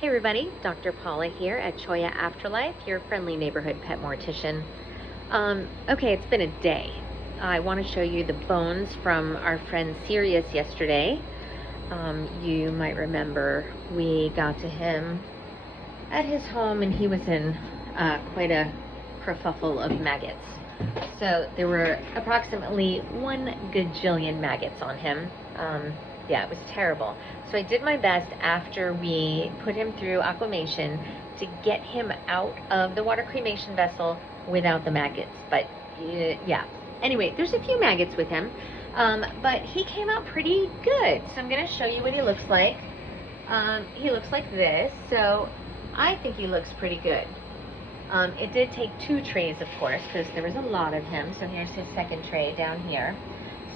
Hey everybody, Dr. Paula here at Choya Afterlife, your friendly neighborhood pet mortician. Okay, it's been a day. I want to show you the bones from our friend Sirius yesterday. You might remember we got to him at his home and he was in quite a kerfuffle of maggots. So there were approximately 1 gajillion maggots on him. Yeah, it was terrible. So I did my best after we put him through aquamation to get him out of the water cremation vessel without the maggots. But yeah, anyway, there's a few maggots with him, but he came out pretty good. So I'm going to show you what he looks like. He looks like this, so I think he looks pretty good. It did take 2 trays, of course, because there was a lot of him. So here's his second tray down here.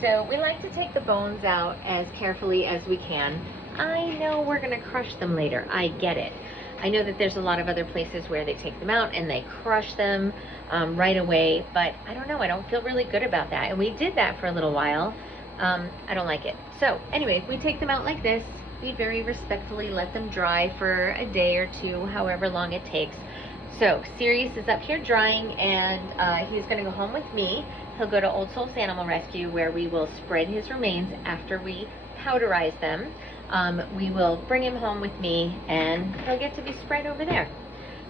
So we like to take the bones out as carefully as we can. I know we're going to crush them later. I get it. I know that there's a lot of other places where they take them out and they crush them right away, but I don't know. I don't feel really good about that. And we did that for a little while. I don't like it. So anyway, we take them out like this. We very respectfully let them dry for a day or 2, however long it takes. So Sirius is up here drying, and he's going to go home with me. He'll go to Old Souls Animal Rescue, where we will spread his remains after we powderize them. We will bring him home with me, and he'll get to be spread over there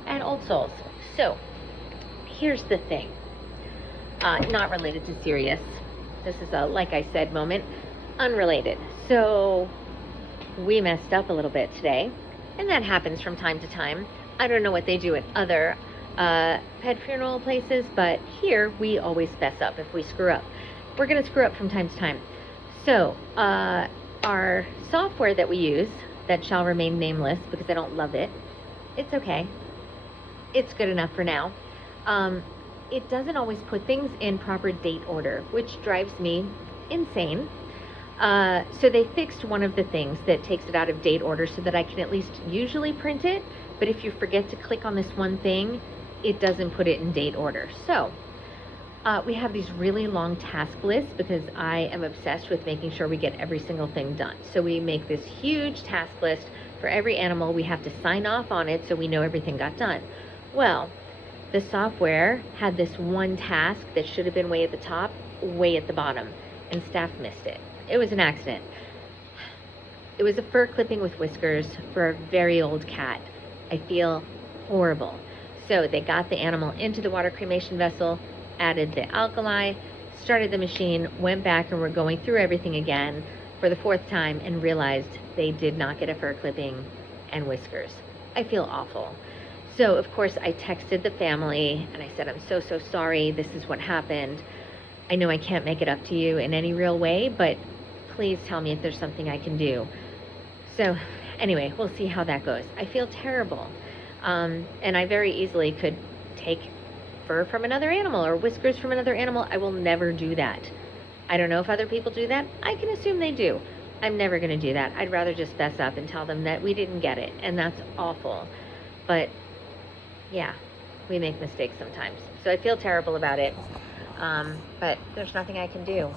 at Old Souls. So here's the thing. Not related to Sirius. This is a like I said moment. Unrelated. So we messed up a little bit today, and that happens from time to time. I don't know what they do at other pet funeral places, but here we always mess up if we screw up. We're going to screw up from time to time. So our software that we use, that shall remain nameless because I don't love it, it's okay. It's good enough for now. It doesn't always put things in proper date order, which drives me insane. So they fixed one of the things that takes it out of date order so that I can at least usually print it, but if you forget to click on this one thing, it doesn't put it in date order. So we have these really long task lists because I am obsessed with making sure we get every single thing done. So we make this huge task list for every animal. We have to sign off on it so we know everything got done. Well, the software had this one task that should have been way at the top, way at the bottom, and staff missed it. It was an accident. It was a fur clipping with whiskers for a very old cat. I feel horrible. So they got the animal into the water cremation vessel, added the alkali, started the machine, went back and were going through everything again for the 4th time and realized they did not get a fur clipping and whiskers. I feel awful. So of course I texted the family and I said, I'm so sorry. This is what happened. I know I can't make it up to you in any real way, but please tell me if there's something I can do. So anyway, we'll see how that goes. I feel terrible. And I very easily could take fur from another animal or whiskers from another animal. I will never do that. I don't know if other people do that. I can assume they do. I'm never going to do that. I'd rather just fess up and tell them that we didn't get it, and that's awful. But yeah, we make mistakes sometimes. So I feel terrible about it. But there's nothing I can do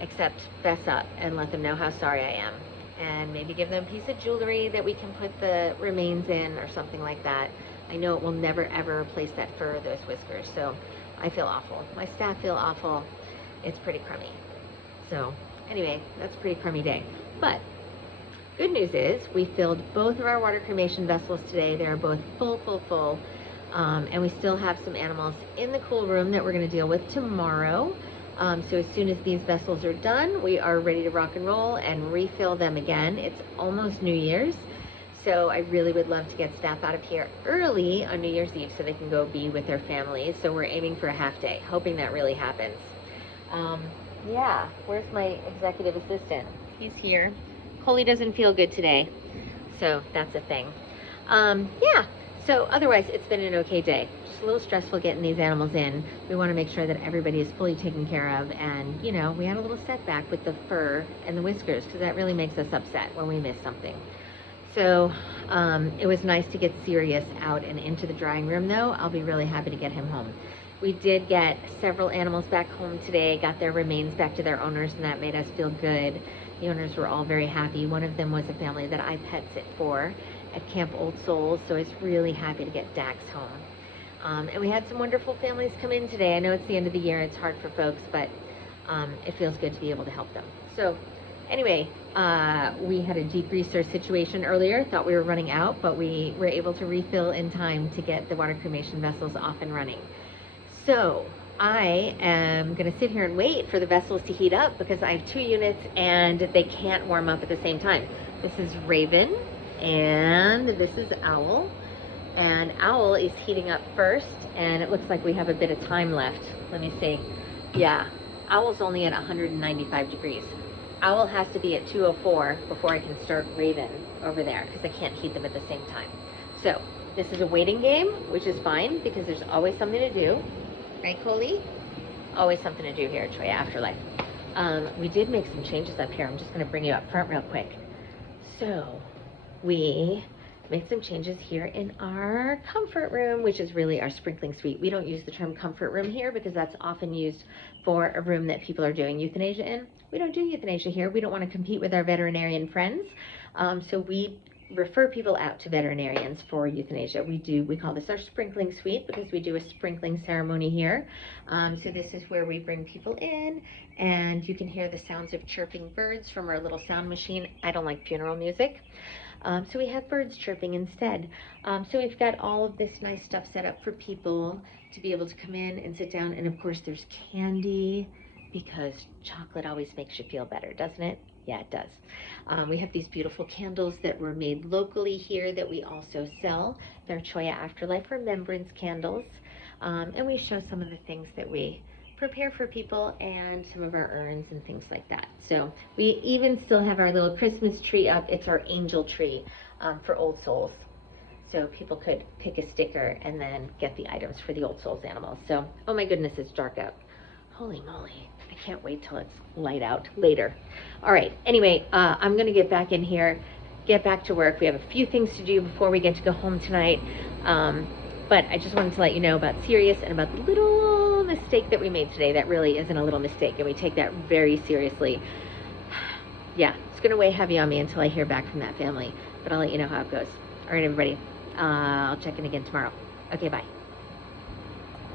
except fess up and let them know how sorry I am. And maybe give them a piece of jewelry that we can put the remains in or something like that. I know it will never ever replace that fur or those whiskers, so I feel awful. My staff feel awful. It's pretty crummy. So anyway, that's a pretty crummy day. But good news is we filled both of our water cremation vessels today. They're both full. And we still have some animals in the cool room that we're going to deal with tomorrow. So as soon as these vessels are done, we are ready to rock and roll and refill them again. It's almost New Year's, so I really would love to get staff out of here early on New Year's Eve so they can go be with their families. So we're aiming for a half day, hoping that really happens. Yeah, where's my executive assistant? He's here. Coley doesn't feel good today, so that's a thing. Yeah. So otherwise, it's been an okay day. Just a little stressful getting these animals in. We want to make sure that everybody is fully taken care of. And, you know, we had a little setback with the fur and the whiskers because that really makes us upset when we miss something. So it was nice to get Sirius out and into the drying room, though. I'll be really happy to get him home. We did get several animals back home today, got their remains back to their owners, and that made us feel good. The owners were all very happy. One of them was a family that I pet sit for, at Camp Old Souls, so I was really happy to get Dax home. And we had some wonderful families come in today. I know it's the end of the year, it's hard for folks, but it feels good to be able to help them. So anyway, we had a deep resource situation earlier, thought we were running out, but we were able to refill in time to get the water cremation vessels off and running. So I am going to sit here and wait for the vessels to heat up because I have 2 units and they can't warm up at the same time. This is Raven and this is Owl. And Owl is heating up first, and it looks like we have a bit of time left. Let me see. Yeah, Owl's only at 195 degrees. Owl has to be at 204 before I can start Raven over there because I can't heat them at the same time. So this is a waiting game, which is fine because there's always something to do. Right, Coley? Always something to do here at Choya Afterlife. We did make some changes up here. I'm just going to bring you up front real quick. So we made some changes here in our comfort room, which is really our sprinkling suite. We don't use the term comfort room here because that's often used for a room that people are doing euthanasia in. We don't do euthanasia here. We don't want to compete with our veterinarian friends. So we refer people out to veterinarians for euthanasia. We call this our sprinkling suite because we do a sprinkling ceremony here. So this is where we bring people in and you can hear the sounds of chirping birds from our little sound machine. I don't like funeral music. So we have birds chirping instead. So we've got all of this nice stuff set up for people to be able to come in and sit down. And of course there's candy because chocolate always makes you feel better, doesn't it? Yeah, it does. We have these beautiful candles that were made locally here that we also sell. They're Choya Afterlife Remembrance candles. And we show some of the things that we prepare for people and some of our urns and things like that. So we even still have our little Christmas tree up. It's our angel tree for Old Souls. So people could pick a sticker and then get the items for the Old Souls animals. So, oh my goodness, it's dark out. Holy moly, I can't wait till it's light out later. All right, anyway, I'm gonna get back in here, get back to work. We have a few things to do before we get to go home tonight. But I just wanted to let you know about Sirius and about the little mistake that we made today. That really isn't a little mistake, and we take that very seriously. Yeah, it's gonna weigh heavy on me until I hear back from that family, but I'll let you know how it goes. All right, everybody, I'll check in again tomorrow. Okay, bye.